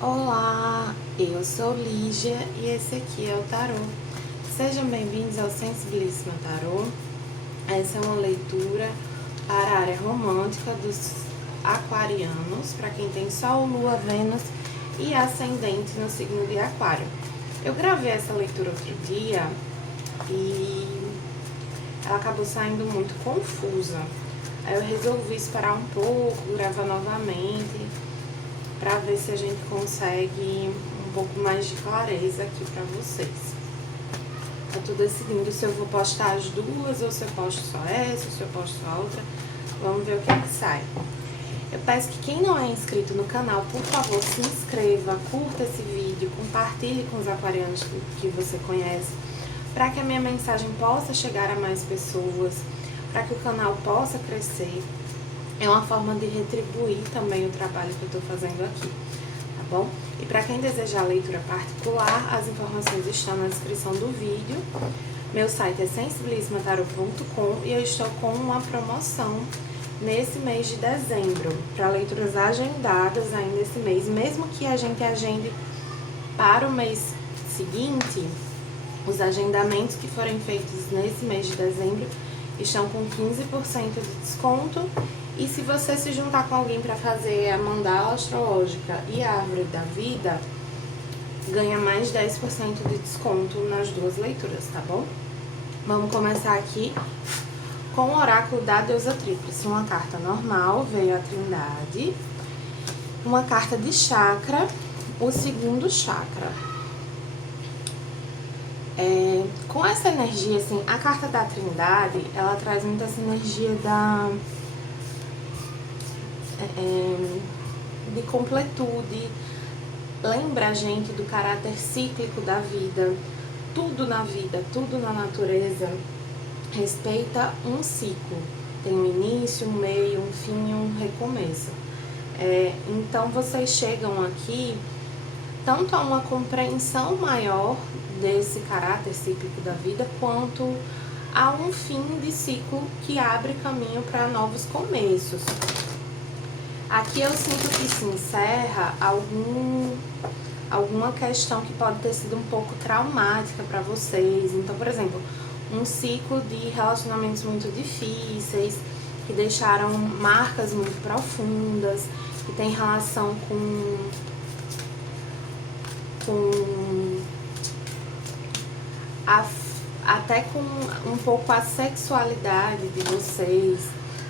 Olá, eu sou Lígia e esse aqui é o Tarô. Sejam bem-vindos ao Sensibilíssima Tarô. Essa é uma leitura para a área romântica dos aquarianos, para quem tem Sol, Lua, Vênus e Ascendente no signo de Aquário. Eu gravei essa leitura outro dia e ela acabou saindo muito confusa. Aí eu resolvi esperar um pouco, gravar novamente, para ver se a gente consegue um pouco mais de clareza aqui para vocês. Eu tô decidindo se eu vou postar as duas, ou se eu posto só essa, ou se eu posto só a outra. Vamos ver o que é que sai. Eu peço que quem não é inscrito no canal, por favor, se inscreva, curta esse vídeo, compartilhe com os aquarianos que você conhece, para que a minha mensagem possa chegar a mais pessoas, para que o canal possa crescer. É uma forma de retribuir também o trabalho que eu tô fazendo aqui, tá bom? E para quem desejar leitura particular, as informações estão na descrição do vídeo. Meu site é sensibilissimataroto.com e eu estou com uma promoção nesse mês de dezembro, para leituras agendadas ainda esse mês, mesmo que a gente agende para o mês seguinte, os agendamentos que forem feitos nesse mês de dezembro estão com 15% de desconto. E se você se juntar com alguém para fazer a mandala astrológica e a árvore da vida, ganha mais 10% de desconto nas duas leituras, tá bom? Vamos começar aqui com o oráculo da deusa tríplice. Uma carta normal, veio a Trindade. Uma carta de chakra, o segundo chakra. Com essa energia, assim, a carta da Trindade, ela traz muito essa energia de completude, lembra a gente do caráter cíclico da vida. Tudo na vida, tudo na natureza respeita um ciclo, tem um início, um meio, um fim e um recomeço. Então vocês chegam aqui tanto a uma compreensão maior desse caráter cíclico da vida, quanto a um fim de ciclo que abre caminho para novos começos. Aqui eu sinto que se encerra alguma questão que pode ter sido um pouco traumática para vocês. Então, por exemplo, um ciclo de relacionamentos muito difíceis, que deixaram marcas muito profundas, que tem relação até com um pouco a sexualidade de vocês,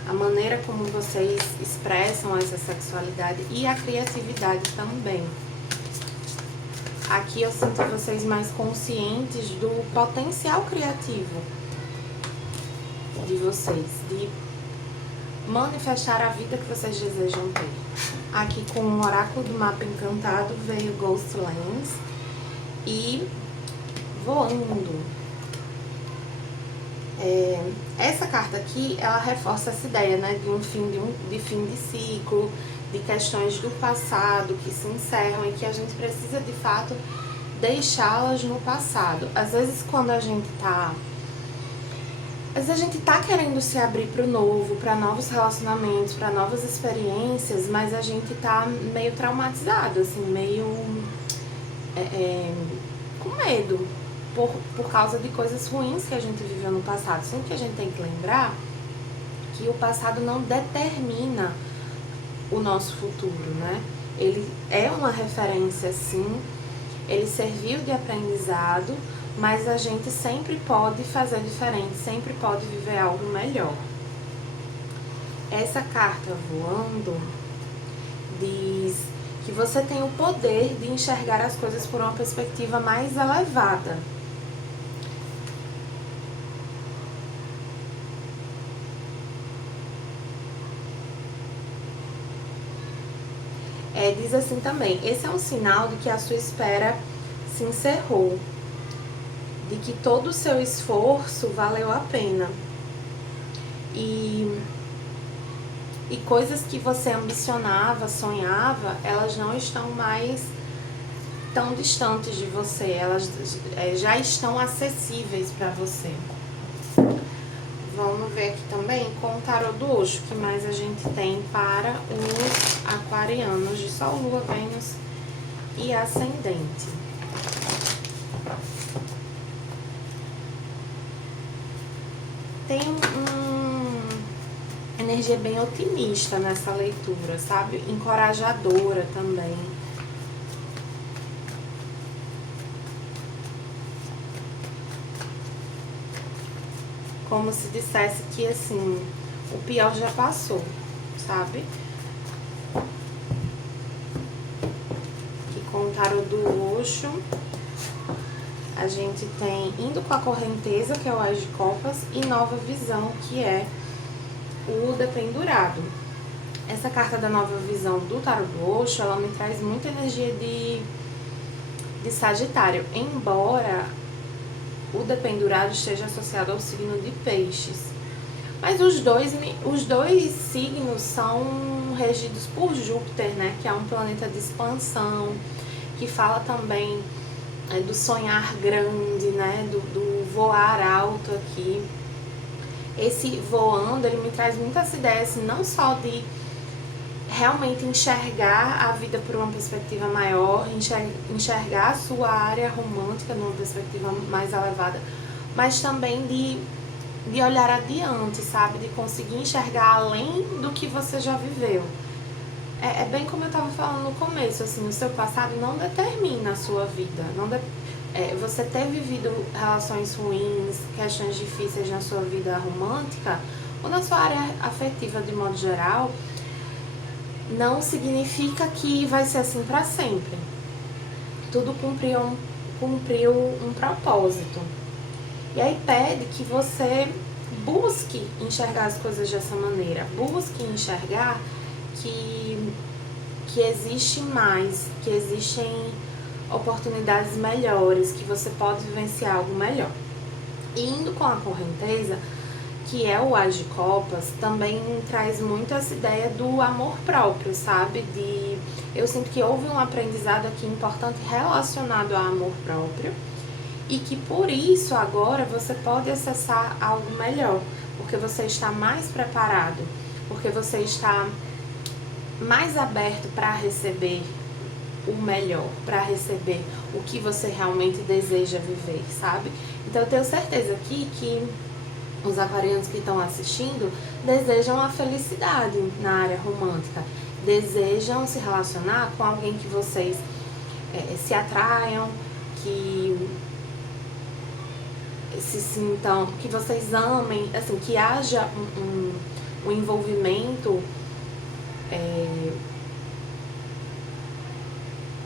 a maneira como vocês expressam essa sexualidade e a criatividade também. Aqui eu sinto vocês mais conscientes do potencial criativo de vocês, de manifestar a vida que vocês desejam ter. Aqui com o oráculo do mapa encantado veio Ghostlands e voando. Essa carta aqui, ela reforça essa ideia, né, de fim de ciclo, de questões do passado que se encerram e que a gente precisa, de fato, deixá-las no passado. Às vezes, quando a gente tá querendo se abrir para o novo, para novos relacionamentos, para novas experiências, mas a gente tá meio traumatizado, assim, meio com medo. Por causa de coisas ruins que a gente viveu no passado. Sempre que a gente tem que lembrar que o passado não determina o nosso futuro, né? Ele é uma referência, sim, ele serviu de aprendizado, mas a gente sempre pode fazer diferente, sempre pode viver algo melhor. Essa carta voando diz que você tem o poder de enxergar as coisas por uma perspectiva mais elevada. Diz assim também, esse é um sinal de que a sua espera se encerrou, de que todo o seu esforço valeu a pena. E coisas que você ambicionava, sonhava, elas não estão mais tão distantes de você, elas já estão acessíveis para você. Vamos ver aqui também com o tarô do Osho, que mais a gente tem para os aquarianos de Sol, Lua, Vênus e ascendente. Tem energia bem otimista nessa leitura, sabe? Encorajadora também. Como se dissesse que, assim, o pior já passou, sabe? Que com o tarô do Osho, a gente tem indo com a correnteza, que é o As de Copas, e Nova Visão, que é o Dependurado. Essa carta da Nova Visão do tarô do Osho, ela me traz muita energia de Sagitário, embora o Dependurado esteja associado ao signo de Peixes. Mas os dois signos são regidos por Júpiter, né? Que é um planeta de expansão, que fala também do sonhar grande, né? Do voar alto aqui. Esse voando, ele me traz muitas ideias, não só de realmente enxergar a vida por uma perspectiva maior, enxergar a sua área romântica numa perspectiva mais elevada, mas também de olhar adiante, sabe? De conseguir enxergar além do que você já viveu. É bem como eu estava falando no começo, assim, o seu passado não determina a sua vida. Você ter vivido relações ruins, questões difíceis na sua vida romântica, ou na sua área afetiva de modo geral, não significa que vai ser assim para sempre. Tudo cumpriu um propósito. E aí pede que você busque enxergar as coisas dessa maneira. Busque enxergar que existe mais, que existem oportunidades melhores, que você pode vivenciar algo melhor. E indo com a correnteza, que é o As de Copas, também traz muito essa ideia do amor próprio, sabe? Eu sinto que houve um aprendizado aqui importante relacionado ao amor próprio e que por isso agora você pode acessar algo melhor, porque você está mais preparado, porque você está mais aberto para receber o melhor, para receber o que você realmente deseja viver, sabe? Então eu tenho certeza aqui que os aquarianos que estão assistindo desejam a felicidade na área romântica, desejam se relacionar com alguém que vocês se atraiam, que se sintam, que vocês amem, assim, que haja um envolvimento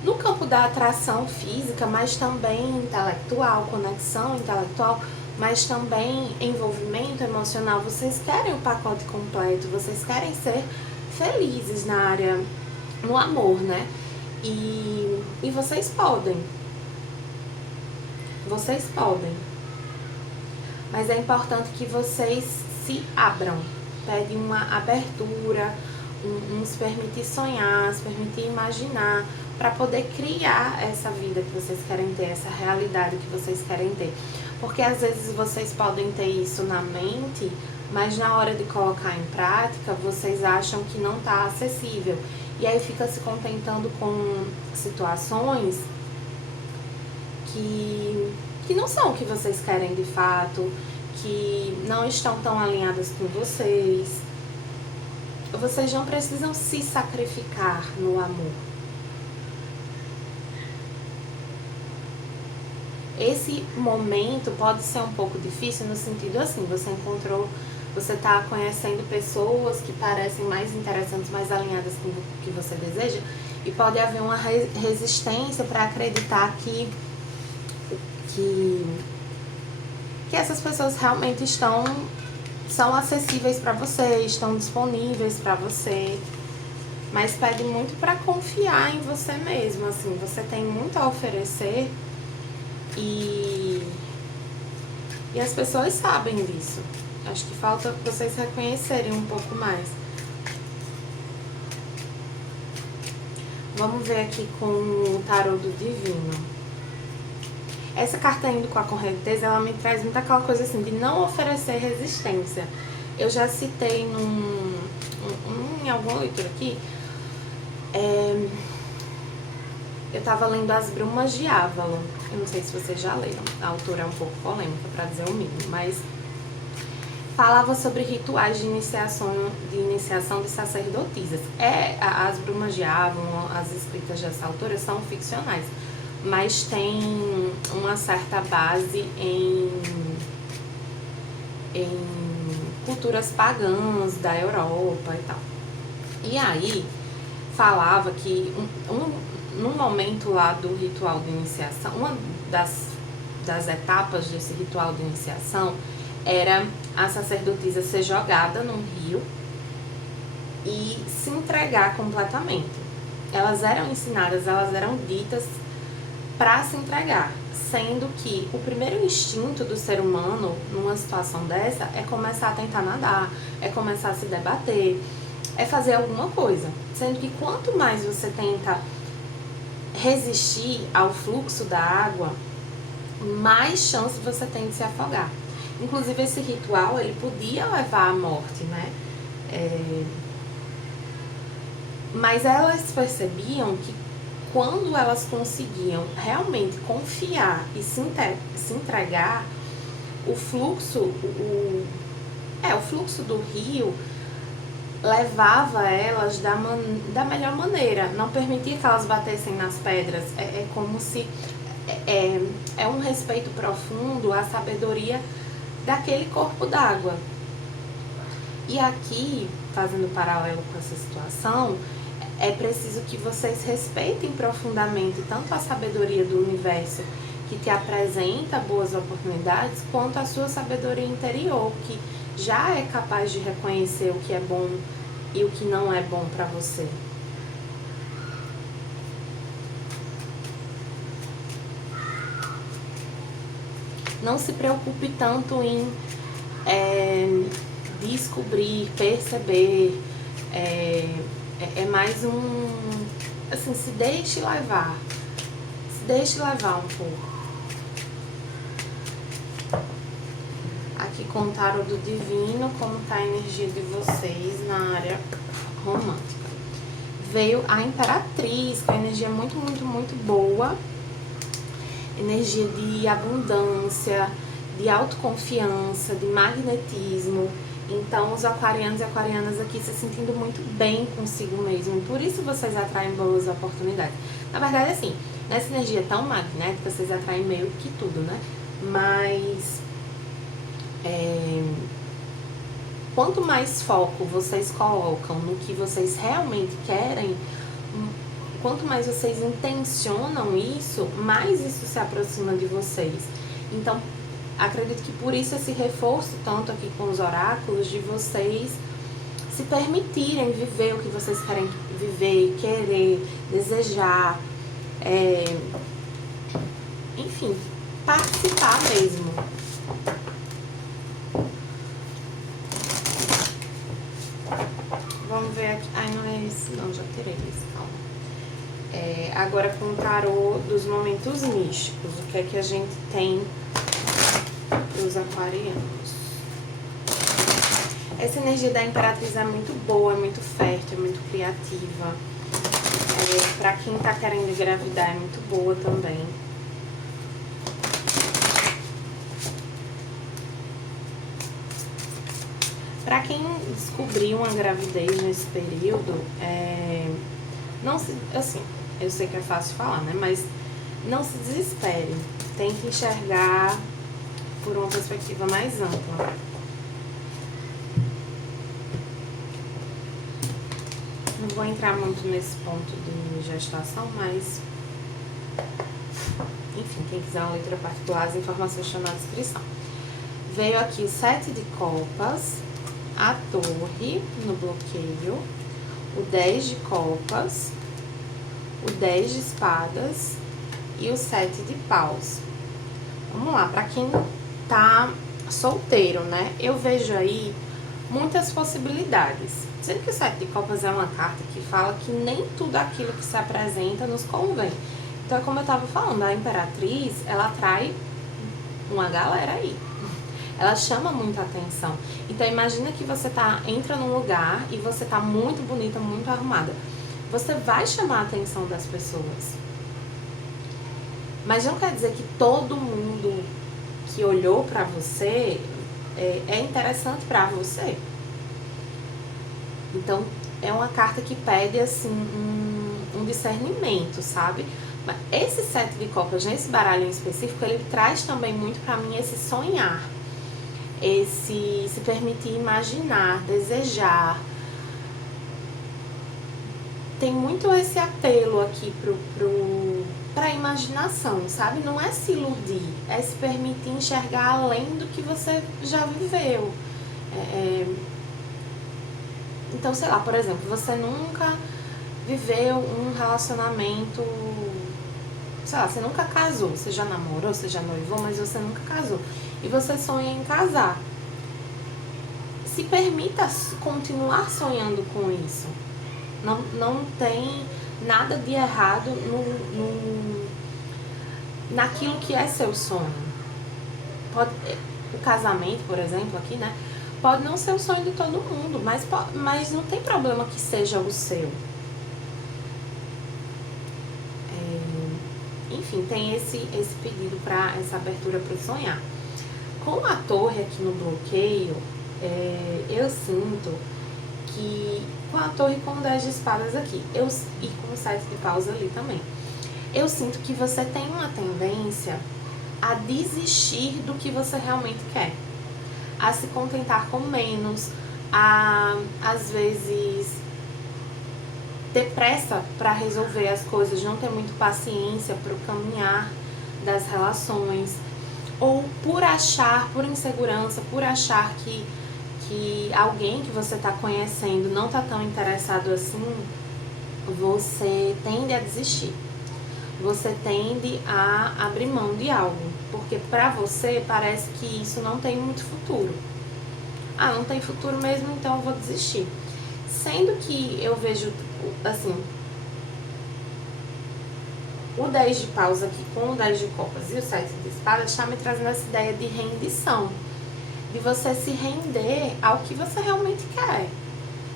no campo da atração física, mas também intelectual, conexão intelectual, mas também envolvimento emocional. Vocês querem o pacote completo, vocês querem ser felizes na área, no amor, né? E vocês podem. Vocês podem. Mas é importante que vocês se abram. Pegue uma abertura, se permitir sonhar, se permitir imaginar, para poder criar essa vida que vocês querem ter, essa realidade que vocês querem ter. Porque às vezes vocês podem ter isso na mente, mas na hora de colocar em prática, vocês acham que não está acessível. E aí fica se contentando com situações que não são o que vocês querem de fato, que não estão tão alinhadas com vocês. Vocês não precisam se sacrificar no amor. Esse momento pode ser um pouco difícil no sentido assim, você está conhecendo pessoas que parecem mais interessantes, mais alinhadas com o que você deseja, e pode haver uma resistência para acreditar que essas pessoas realmente são acessíveis para você, estão disponíveis para você, mas pede muito para confiar em você mesmo, assim, você tem muito a oferecer e as pessoas sabem disso. Acho que falta vocês reconhecerem um pouco mais. Vamos ver aqui com o tarô do divino. Essa carta indo com a correnteza, ela me traz muito aquela coisa assim, de não oferecer resistência. Eu já citei em alguma leitura aqui, eu tava lendo As Brumas de Avalon. Eu não sei se vocês já leram. A autora é um pouco polêmica, pra dizer o mínimo, mas falava sobre rituais de iniciação de sacerdotisas. As Brumas de Avalon, as escritas dessa autora são ficcionais, mas tem uma certa base em culturas pagãs da Europa e tal. E aí, falava que no momento lá do ritual de iniciação, uma das etapas desse ritual de iniciação era a sacerdotisa ser jogada num rio e se entregar completamente. Elas eram ensinadas, elas eram ditas para se entregar, sendo que o primeiro instinto do ser humano numa situação dessa é começar a tentar nadar, é começar a se debater, é fazer alguma coisa. Sendo que quanto mais você tenta resistir ao fluxo da água, mais chance você tem de se afogar. Inclusive, esse ritual, ele podia levar à morte, né? Mas elas percebiam que quando elas conseguiam realmente confiar e se entregar, o fluxo do rio levava elas da melhor maneira, não permitia que elas batessem nas pedras. É como se é um respeito profundo à sabedoria daquele corpo d'água. E aqui, fazendo paralelo com essa situação, é preciso que vocês respeitem profundamente tanto a sabedoria do universo, que te apresenta boas oportunidades, quanto a sua sabedoria interior, que já é capaz de reconhecer o que é bom e o que não é bom para você. Não se preocupe tanto em descobrir, perceber, é mais assim, se deixe levar um pouco. Aqui com o tarô do divino, como tá a energia de vocês na área romântica. Veio a Imperatriz, com energia muito, muito, muito boa. Energia de abundância, de autoconfiança, de magnetismo. Então, os aquarianos e aquarianas aqui se sentindo muito bem consigo mesmo. Por isso vocês atraem boas oportunidades. Na verdade, assim, nessa energia tão magnética, vocês atraem meio que tudo, né? Mas quanto mais foco vocês colocam no que vocês realmente querem, quanto mais vocês intencionam isso, mais isso se aproxima de vocês. Então, acredito que por isso esse reforço tanto aqui com os oráculos, de vocês se permitirem viver o que vocês querem viver, querer, desejar, enfim, participar mesmo. Vamos ver aqui. Ai, não é esse, não, já tirei esse, calma. Agora com o tarô dos momentos místicos, o que é que a gente tem para os aquarianos? Essa energia da Imperatriz é muito boa, é muito fértil, é muito criativa. Para quem tá querendo engravidar é muito boa também. Para quem descobriu uma gravidez nesse período, não se, assim, eu sei que é fácil falar, né? Mas não se desespere. Tem que enxergar por uma perspectiva mais ampla. Não vou entrar muito nesse ponto de gestação, mas enfim, quem quiser uma leitura particular, as informações estão na descrição. Veio aqui o 7 de copas, a torre no bloqueio, o 10 de copas, o 10 de espadas e o 7 de paus. Vamos lá, pra quem tá solteiro, né? Eu vejo aí muitas possibilidades. Sendo que o 7 de copas é uma carta que fala que nem tudo aquilo que se apresenta nos convém. Então, como eu tava falando, a Imperatriz, ela atrai uma galera aí. Ela chama muita atenção. Então, imagina que você entra num lugar e você tá muito bonita, muito arrumada. Você vai chamar a atenção das pessoas. Mas não quer dizer que todo mundo que olhou pra você é interessante pra você. Então, é uma carta que pede, assim, um discernimento, sabe? Esse 7 de copas, nesse baralho em específico, ele traz também muito pra mim esse sonhar, esse se permitir imaginar, desejar. Tem muito esse apelo aqui pra imaginação, sabe? Não é se iludir, é se permitir enxergar além do que você já viveu. Então, sei lá, por exemplo, você nunca viveu um relacionamento, sei lá, você nunca casou, você já namorou, você já noivou, mas você nunca casou. E você sonha em casar. Se permita continuar sonhando com isso. Não tem nada de errado naquilo que é seu sonho. O casamento, por exemplo, aqui, né? Pode não ser o sonho de todo mundo, mas não tem problema que seja o seu. Enfim, tem esse pedido para essa abertura para o sonhar. Com a torre aqui no bloqueio, eu sinto que com a torre com o 10 de espadas aqui, e com o 7 de paus ali também, eu sinto que você tem uma tendência a desistir do que você realmente quer, a se contentar com menos, a às vezes ter pressa para resolver as coisas, não ter muito paciência para o caminhar das relações, ou por insegurança, por achar que alguém que você está conhecendo não está tão interessado assim, você tende a desistir. Você tende a abrir mão de algo, porque pra você parece que isso não tem muito futuro. Ah, não tem futuro mesmo, então eu vou desistir. Sendo que eu vejo, assim, o 10 de paus aqui com o 10 de copas e o 7 de espadas está me trazendo essa ideia de rendição. De você se render ao que você realmente quer.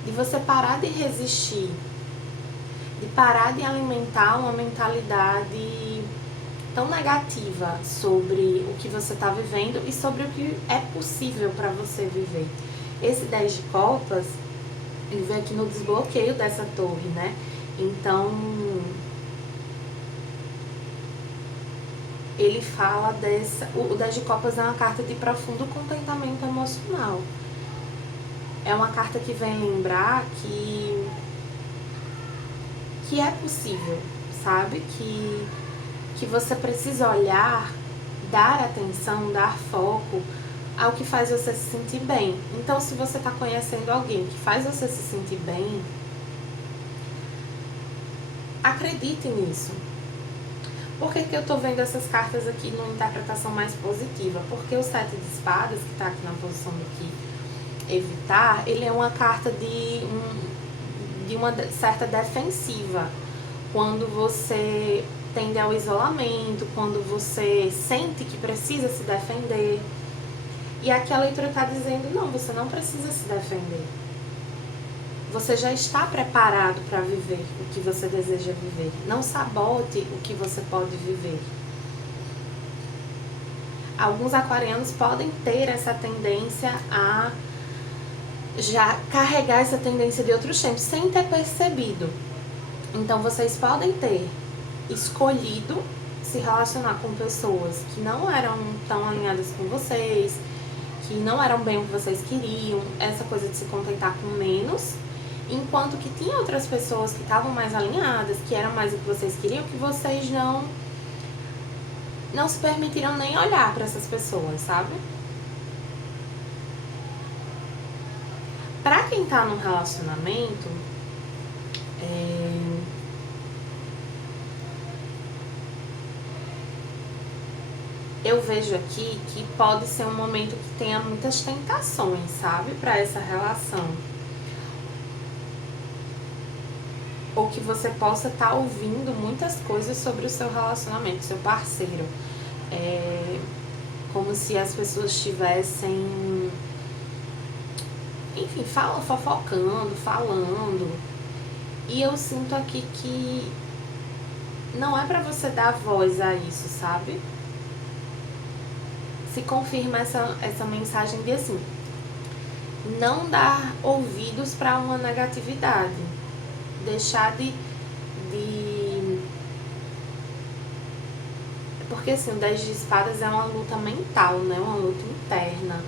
De você parar de resistir. De parar de alimentar uma mentalidade tão negativa sobre o que você está vivendo e sobre o que é possível para você viver. Esse 10 de copas, ele vem aqui no desbloqueio dessa torre, né? Então, ele fala o 10 de copas é uma carta de profundo contentamento emocional. É uma carta que vem lembrar que é possível, sabe? Que você precisa olhar, dar atenção, dar foco ao que faz você se sentir bem. Então, se você está conhecendo alguém que faz você se sentir bem, acredite nisso. Por que eu tô vendo essas cartas aqui numa interpretação mais positiva? Porque o 7 de espadas, que tá aqui na posição do que evitar, ele é uma carta de uma certa defensiva. Quando você tende ao isolamento, quando você sente que precisa se defender. E aqui a leitura está dizendo, não, você não precisa se defender. Você já está preparado para viver o que você deseja viver. Não sabote o que você pode viver. Alguns aquarianos podem ter essa tendência a já carregar essa tendência de outros tempos, sem ter percebido. Então, vocês podem ter escolhido se relacionar com pessoas que não eram tão alinhadas com vocês, que não eram bem o que vocês queriam, essa coisa de se contentar com menos, enquanto que tinha outras pessoas que estavam mais alinhadas, que eram mais o que vocês queriam, que vocês não se permitiram nem olhar para essas pessoas, sabe? Pra quem tá num relacionamento, eu vejo aqui que pode ser um momento que tenha muitas tentações, sabe? Pra essa relação. Ou que você possa estar ouvindo muitas coisas sobre o seu relacionamento, seu parceiro. Como se as pessoas estivessem, enfim, fofocando, falando. E eu sinto aqui que não é pra você dar voz a isso, sabe? Se confirma essa mensagem de assim, não dar ouvidos para uma negatividade, deixar de... Porque assim, o 10 de espadas é uma luta mental, né? Uma luta interna.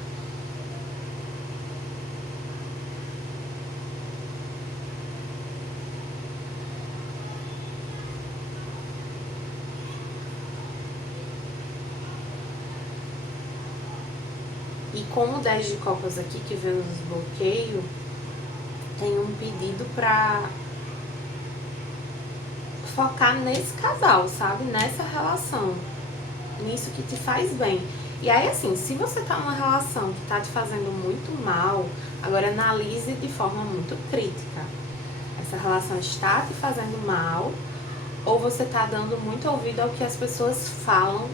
E com o 10 de copas aqui, que vem nos desbloqueio, tem um pedido pra focar nesse casal, sabe? Nessa relação. Nisso que te faz bem. E aí, assim, se você tá numa relação que tá te fazendo muito mal, agora analise de forma muito crítica. Essa relação está te fazendo mal ou você tá dando muito ouvido ao que as pessoas falam?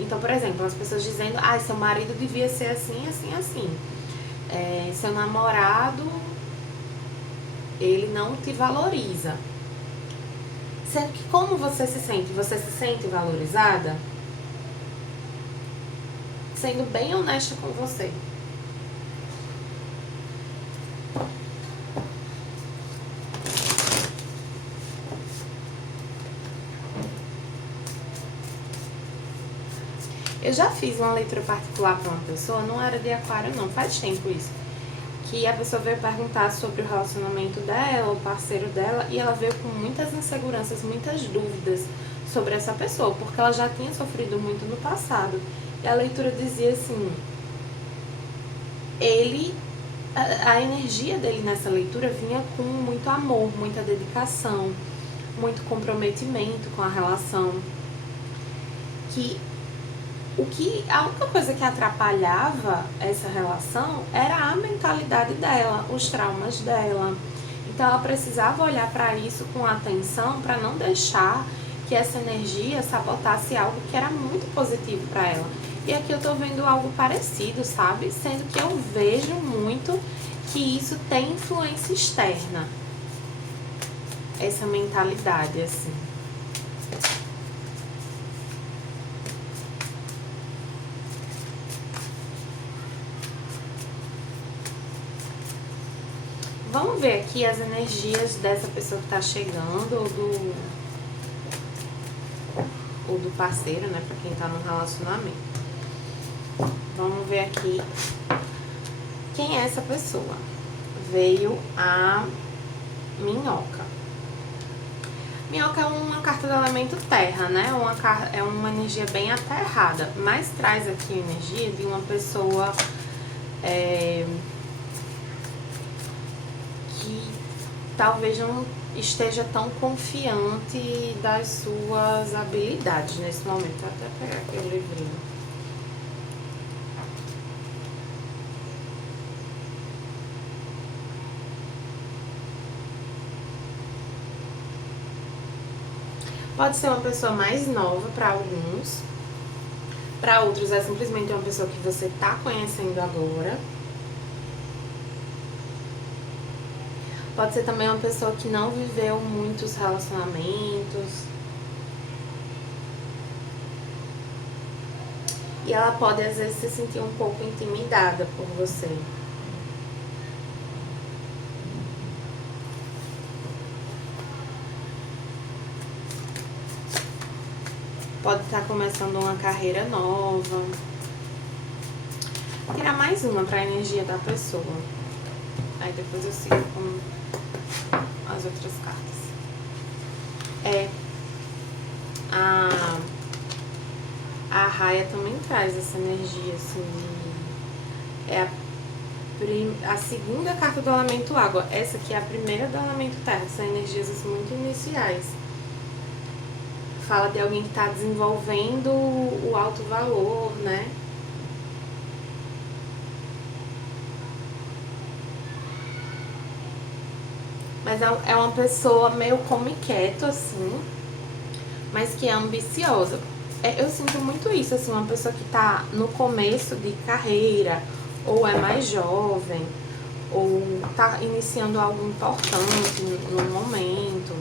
Então, por exemplo, as pessoas dizendo, seu marido devia ser assim, assim, assim. Seu namorado, ele não te valoriza. Sendo que como você se sente? Você se sente valorizada? Sendo bem honesta com você. Eu já fiz uma leitura particular para uma pessoa, não era de aquário não, faz tempo isso. Que a pessoa veio perguntar sobre o relacionamento dela, o parceiro dela, e ela veio com muitas inseguranças, muitas dúvidas sobre essa pessoa, porque ela já tinha sofrido muito no passado. E a leitura dizia assim, a energia dele nessa leitura vinha com muito amor, muita dedicação, muito comprometimento com a relação. A única coisa que atrapalhava essa relação era a mentalidade dela, os traumas dela. Então ela precisava olhar para isso com atenção para não deixar que essa energia sabotasse algo que era muito positivo para ela. E aqui eu tô vendo algo parecido, sabe? Sendo que eu vejo muito que isso tem influência externa. Essa mentalidade, assim. Vamos ver aqui as energias dessa pessoa que tá chegando, ou do parceiro, né, pra quem tá no relacionamento. Vamos ver aqui quem é essa pessoa. Veio a Minhoca. Minhoca é uma carta do elemento terra, né? É uma energia bem aterrada, mas traz aqui a energia de uma pessoa que talvez não esteja tão confiante das suas habilidades nesse momento. Vou até pegar aqui o livrinho. Pode ser uma pessoa mais nova para alguns, para outros é simplesmente uma pessoa que você está conhecendo agora. Pode ser também uma pessoa que não viveu muitos relacionamentos. E ela pode às vezes se sentir um pouco intimidada por você. Pode estar começando uma carreira nova. Vou tirar mais uma para a energia da pessoa. Aí depois eu sigo com as outras cartas. A raia também traz essa energia, assim, é a segunda carta do elemento água. Essa aqui é a primeira do elemento terra. São energias assim, muito iniciais. Fala de alguém que está desenvolvendo o alto valor, né? Mas é uma pessoa meio come quieto, assim, mas que é ambiciosa. Eu sinto muito isso, assim, uma pessoa que tá no começo de carreira, ou é mais jovem, ou tá iniciando algo importante no momento.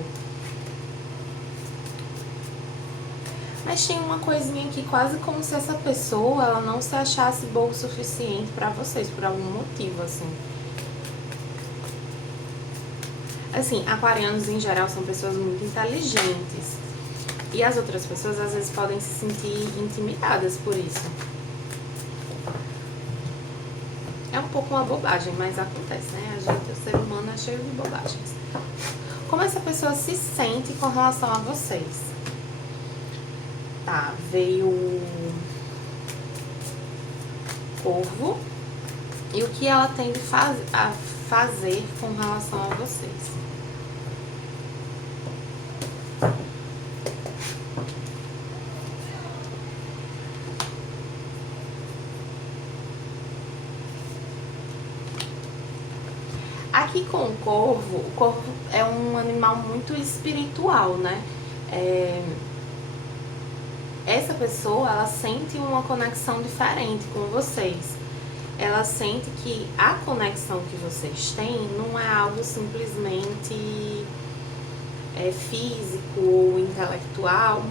Mas tem uma coisinha aqui, quase como se essa pessoa, ela não se achasse boa o suficiente pra vocês, por algum motivo, assim. Assim, aquarianos em geral são pessoas muito inteligentes. E as outras pessoas, às vezes, podem se sentir intimidadas por isso. É um pouco uma bobagem, mas acontece, né? A gente, o ser humano, é cheio de bobagens. Como essa pessoa se sente com relação a vocês? Tá, veio o Corvo. E o que ela tem de fazer com relação a vocês? Aqui com o corvo é um animal muito espiritual, né? Essa pessoa, ela sente uma conexão diferente com vocês. Ela sente que a conexão que vocês têm não é algo simplesmente físico ou intelectual.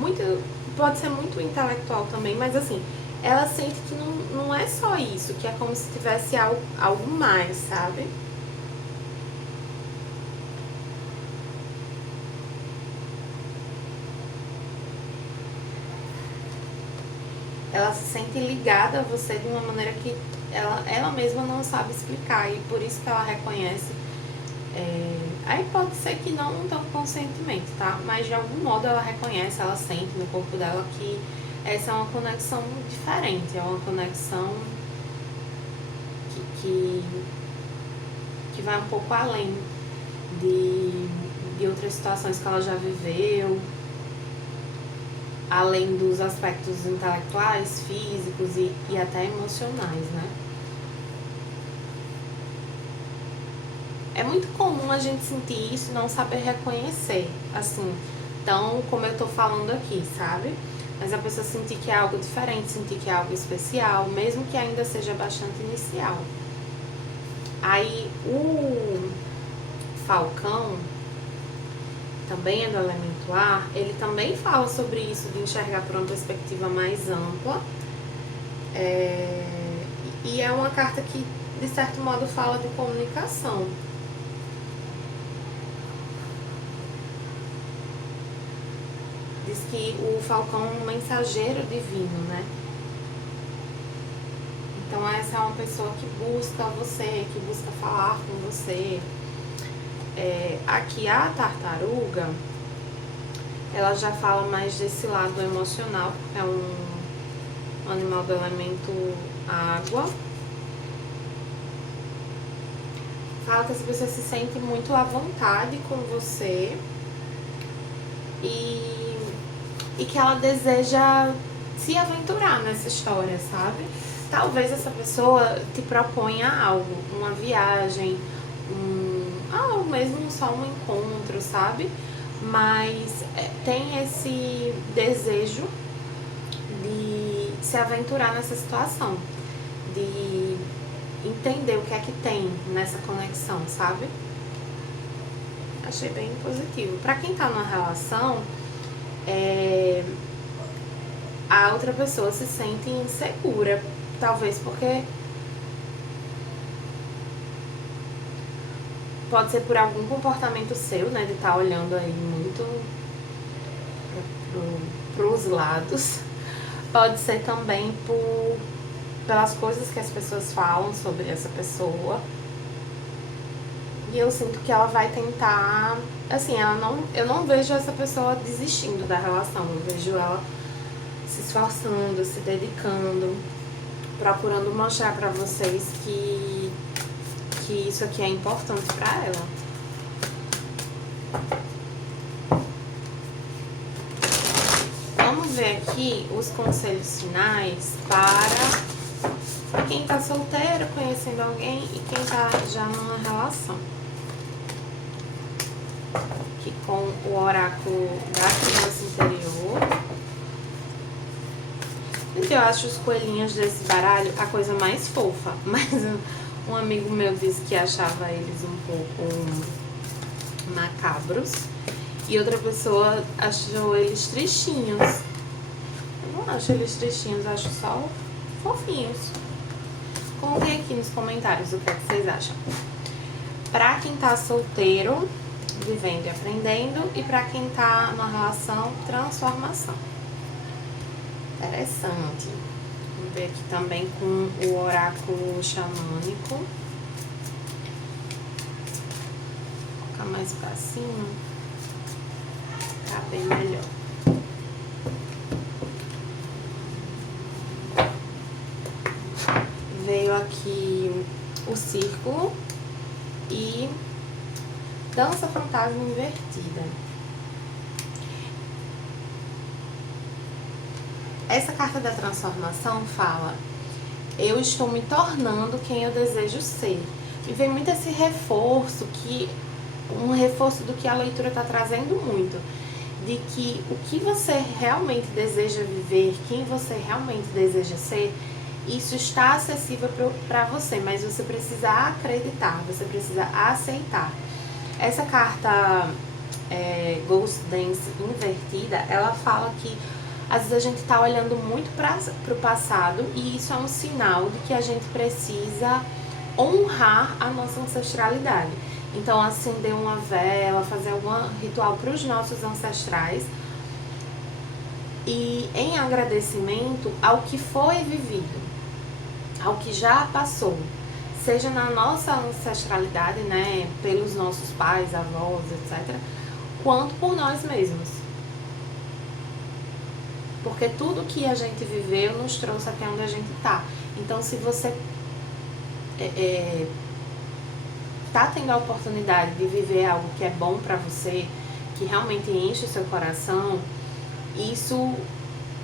Pode ser muito intelectual também, mas assim, ela sente que não é só isso, que é como se tivesse algo mais, sabe? Ela se sente ligada a você de uma maneira que ela mesma não sabe explicar, e por isso que ela reconhece. Aí pode ser que não tão conscientemente, tá? Mas de algum modo ela reconhece, ela sente no corpo dela que essa é uma conexão diferente, é uma conexão que vai um pouco além de outras situações que ela já viveu, além dos aspectos intelectuais, físicos e até emocionais, né? É muito comum a gente sentir isso e não saber reconhecer, assim, então, como eu tô falando aqui, sabe? Mas a pessoa sentir que é algo diferente, sentir que é algo especial, mesmo que ainda seja bastante inicial. Aí, o falcão, também é do elemento ar, ele também fala sobre isso, de enxergar por uma perspectiva mais ampla. E é uma carta que, de certo modo, fala de comunicação. Diz que o falcão é um mensageiro divino, né? Então essa é uma pessoa que busca você, que busca falar com você. Aqui a tartaruga, ela já fala mais desse lado emocional, porque é um animal do elemento água. Fala que essa pessoa se sente muito à vontade com você e que ela deseja se aventurar nessa história, sabe? Talvez essa pessoa te proponha algo, uma viagem, ou mesmo só um encontro, sabe? Mas tem esse desejo de se aventurar nessa situação, de entender o que é que tem nessa conexão, sabe? Achei bem positivo. Pra quem tá numa relação, a outra pessoa se sente insegura, talvez porque pode ser por algum comportamento seu, né, de estar olhando aí muito pros lados. Pode ser também pelas coisas que as pessoas falam sobre essa pessoa. E eu sinto que ela vai tentar, assim, eu não vejo essa pessoa desistindo da relação, eu vejo ela se esforçando, se dedicando, procurando mostrar pra vocês que isso aqui é importante pra ela. Vamos ver aqui os conselhos finais para quem tá solteiro, conhecendo alguém, e quem tá já numa relação. Aqui com o oráculo da criança interior. Eu acho os coelhinhos desse baralho a coisa mais fofa, mas um amigo meu disse que achava eles um pouco macabros e outra pessoa achou eles tristinhos. acho eles tristinhos, acho só fofinhos. Contem aqui nos comentários o que é que vocês acham. Pra quem tá solteiro, vivendo e aprendendo, e pra quem tá numa relação, transformação. Interessante. Vamos ver aqui também com o oráculo xamânico. Vou colocar mais pra cima. Tá bem melhor. Veio aqui o círculo e dança fantasma invertida. Essa carta da transformação fala: eu estou me tornando quem eu desejo ser. E vem muito esse reforço, um reforço do que a leitura está trazendo muito, de que o que você realmente deseja viver, quem você realmente deseja ser, isso está acessível para você, mas você precisa acreditar, você precisa aceitar. Essa carta Ghost Dance invertida, ela fala que às vezes a gente está olhando muito para o passado e isso é um sinal de que a gente precisa honrar a nossa ancestralidade. Então, acender uma vela, fazer algum ritual para os nossos ancestrais e em agradecimento ao que foi vivido, ao que já passou, seja na nossa ancestralidade, né, pelos nossos pais, avós, etc., quanto por nós mesmos. Porque tudo que a gente viveu nos trouxe até onde a gente está. Então, se você tá tendo a oportunidade de viver algo que é bom para você, que realmente enche o seu coração, isso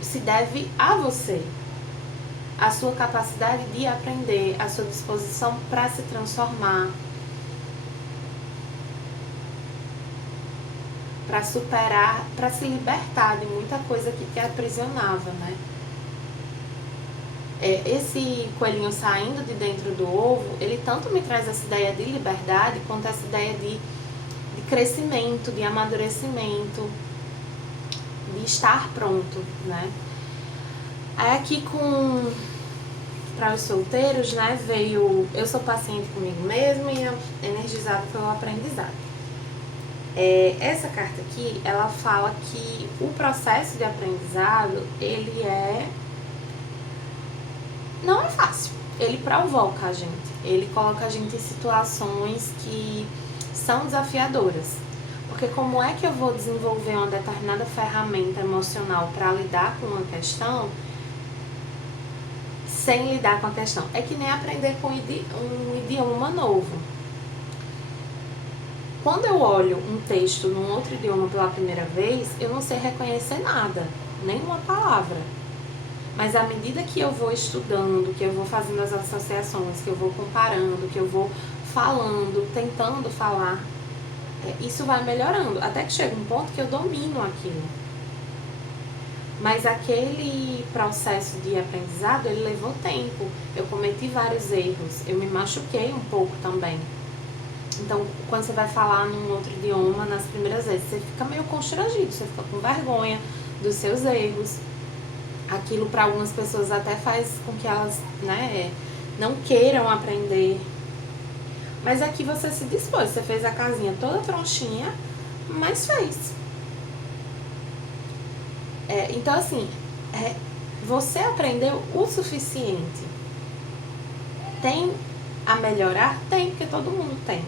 se deve a você, a sua capacidade de aprender, a sua disposição para se transformar, para superar, para se libertar de muita coisa que te aprisionava, né? Esse coelhinho saindo de dentro do ovo, ele tanto me traz essa ideia de liberdade, quanto essa ideia de crescimento, de amadurecimento, de estar pronto, né? Aí aqui para os solteiros, né, veio eu sou paciente comigo mesmo e energizado pelo aprendizado. Essa carta aqui, ela fala que o processo de aprendizado, ele não é fácil. Ele provoca a gente, ele coloca a gente em situações que são desafiadoras. Porque como é que eu vou desenvolver uma determinada ferramenta emocional para lidar com uma questão sem lidar com a questão? É que nem aprender com um idioma novo. Quando eu olho um texto num outro idioma pela primeira vez, eu não sei reconhecer nada, nenhuma palavra. Mas à medida que eu vou estudando, que eu vou fazendo as associações, que eu vou comparando, que eu vou falando, tentando falar, isso vai melhorando. Até que chega um ponto que eu domino aquilo. Mas aquele processo de aprendizado, ele levou tempo. Eu cometi vários erros, eu me machuquei um pouco também. Então, quando você vai falar num outro idioma, nas primeiras vezes, você fica meio constrangido, você fica com vergonha dos seus erros. Aquilo para algumas pessoas até faz com que elas, né, não queiram aprender. Mas aqui você se dispôs, você fez a casinha toda tronchinha, mas fez. Então, assim, você aprendeu o suficiente. Tem a melhorar? Tem, porque todo mundo tem.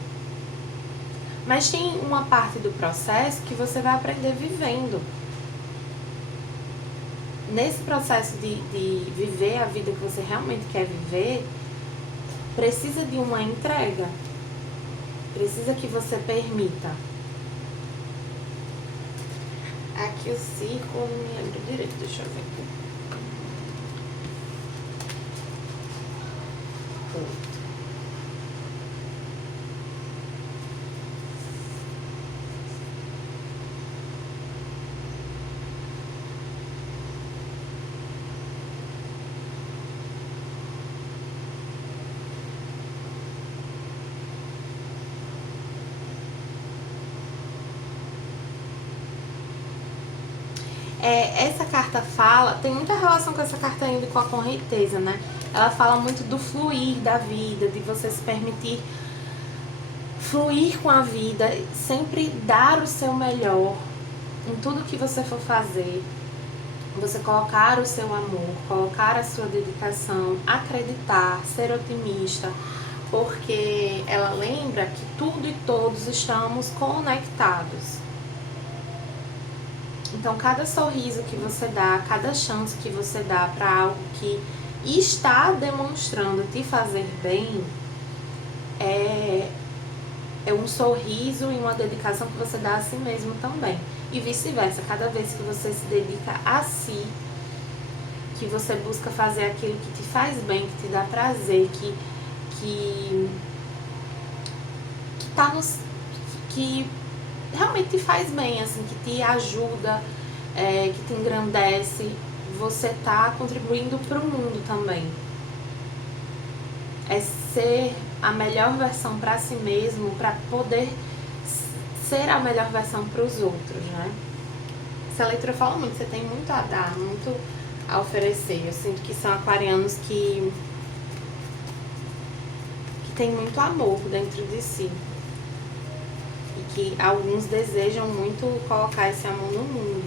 Mas tem uma parte do processo que você vai aprender vivendo. Nesse processo de viver a vida que você realmente quer viver, precisa de uma entrega. Precisa que você permita. Aqui o círculo, não me lembro direito, deixa eu ver aqui. 8. essa carta tem muita relação com essa carta ainda com a correnteza, né? Ela fala muito do fluir da vida, de você se permitir fluir com a vida, sempre dar o seu melhor em tudo que você for fazer. Você colocar o seu amor, colocar a sua dedicação, acreditar, ser otimista, porque ela lembra que tudo e todos estamos conectados. Então, cada sorriso que você dá, cada chance que você dá para algo que está demonstrando te fazer bem, é um sorriso e uma dedicação que você dá a si mesmo também. E vice-versa, cada vez que você se dedica a si, que você busca fazer aquilo que te faz bem, que te dá prazer, que realmente te faz bem, assim, que te ajuda, que te engrandece, você tá contribuindo para o mundo também. É ser a melhor versão para si mesmo, para poder ser a melhor versão para os outros, né? Essa leitura fala muito, você tem muito a dar, muito a oferecer. Eu sinto que são aquarianos que tem muito amor dentro de si. E que alguns desejam muito colocar esse amor no mundo.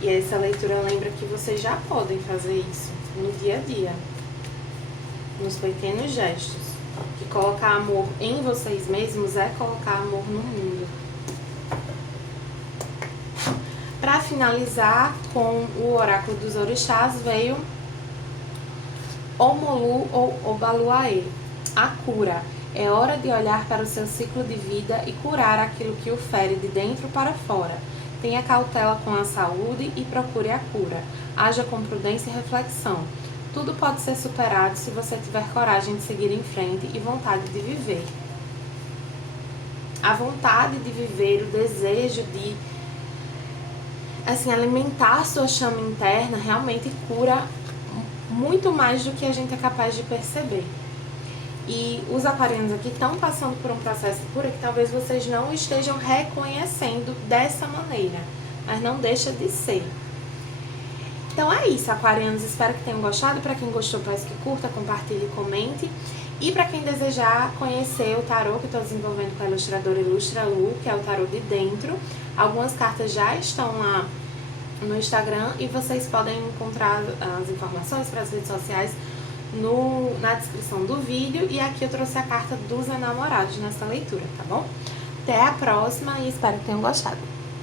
E essa leitura lembra que vocês já podem fazer isso no dia a dia, nos pequenos gestos. Que colocar amor em vocês mesmos é colocar amor no mundo. Para finalizar com o oráculo dos orixás, veio Omolu ou Obaluaê, a cura. É hora de olhar para o seu ciclo de vida e curar aquilo que o fere de dentro para fora. Tenha cautela com a saúde e procure a cura. Haja com prudência e reflexão. Tudo pode ser superado se você tiver coragem de seguir em frente e vontade de viver. A vontade de viver, o desejo de alimentar a sua chama interna realmente cura muito mais do que a gente é capaz de perceber. E os aquarianos aqui estão passando por um processo de cura que talvez vocês não estejam reconhecendo dessa maneira, mas não deixa de ser. Então é isso, aquarianos, espero que tenham gostado. Para quem gostou, peço que curta, compartilhe e comente. E para quem desejar conhecer o tarô que estou desenvolvendo com a ilustradora Ilustra Lu, que é o tarô de dentro, algumas cartas já estão lá no Instagram e vocês podem encontrar as informações para as redes sociais na descrição do vídeo. E aqui eu trouxe a carta dos enamorados nessa leitura, tá bom? Até a próxima e espero que tenham gostado.